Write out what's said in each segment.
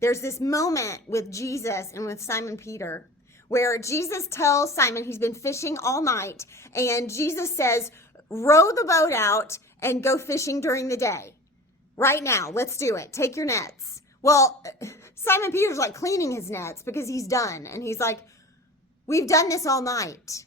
there's this moment with Jesus and with Simon Peter where Jesus tells Simon he's been fishing all night, and Jesus says, row the boat out and go fishing during the day. Right now, let's do it. Take your nets. Well, Simon Peter's like cleaning his nets because he's done. And he's like, we've done this all night.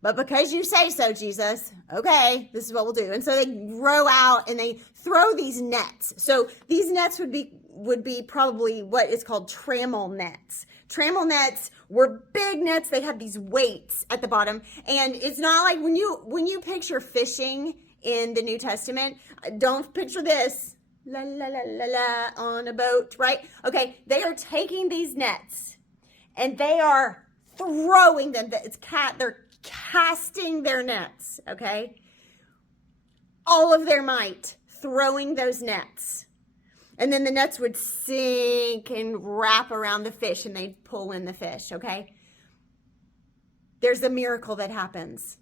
But because you say so, Jesus, okay, this is what we'll do. And so they row out and they throw these nets. So these nets would be probably what is called trammel nets. Trammel nets were big nets. They have these weights at the bottom. And it's not like when you picture fishing in the New Testament, don't picture this, la, la, la, la, la, on a boat, right? Okay, they are taking these nets and they are throwing them. They're casting their nets, okay? All of their might, throwing those nets. And then the nets would sink and wrap around the fish and they'd pull in the fish, okay? There's a miracle that happens.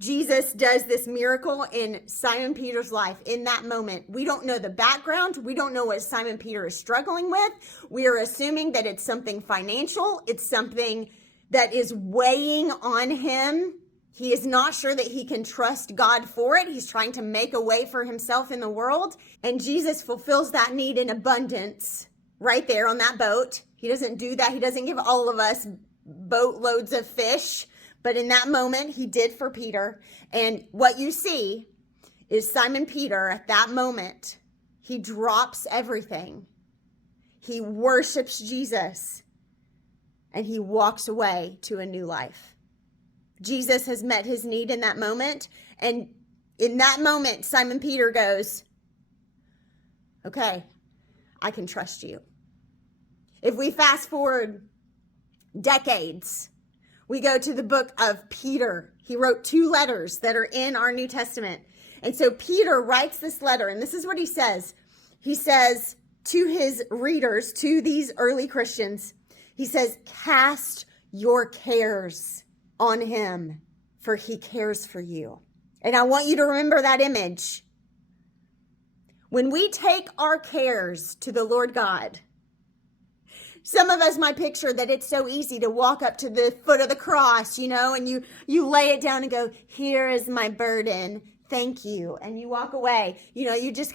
Jesus does this miracle in Simon Peter's life in that moment. We don't know the background. We don't know what Simon Peter is struggling with. We are assuming that it's something financial. It's something that is weighing on him. He is not sure that he can trust God for it. He's trying to make a way for himself in the world. And Jesus fulfills that need in abundance right there on that boat. He doesn't do that. He doesn't give all of us boatloads of fish. But in that moment, he did for Peter. And what you see is Simon Peter at that moment, he drops everything. He worships Jesus. And he walks away to a new life. Jesus has met his need in that moment. And in that moment, Simon Peter goes, okay, I can trust you. If we fast forward decades, we go to the book of Peter. He wrote 2 letters that are in our New Testament. And so Peter writes this letter, and this is what he says. He says to his readers, to these early Christians, he says, cast your cares on him, for he cares for you. And I want you to remember that image. When we take our cares to the Lord God, some of us might picture that it's so easy to walk up to the foot of the cross, and you lay it down and go, here is my burden. Thank you. And you walk away. You just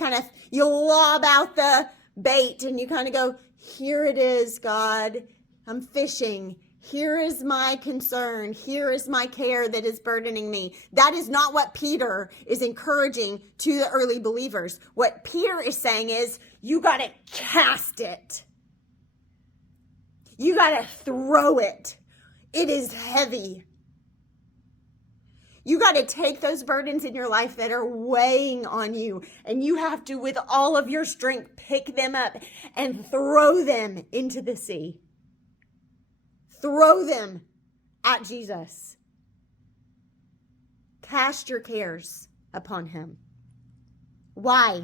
you lob out the bait and you kind of go, here it is, God. I'm fishing. Here is my concern. Here is my care that is burdening me. That is not what Peter is encouraging to the early believers. What Peter is saying is, you got to cast it. You got to throw it. It is heavy. You got to take those burdens in your life that are weighing on you, and you have to, with all of your strength, pick them up and throw them into the sea. Throw them at Jesus. Cast your cares upon him. Why?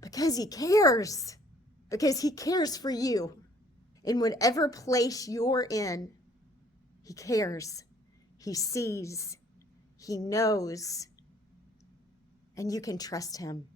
Because he cares. Because he cares for you. In whatever place you're in, he cares. He sees. He knows. And you can trust him.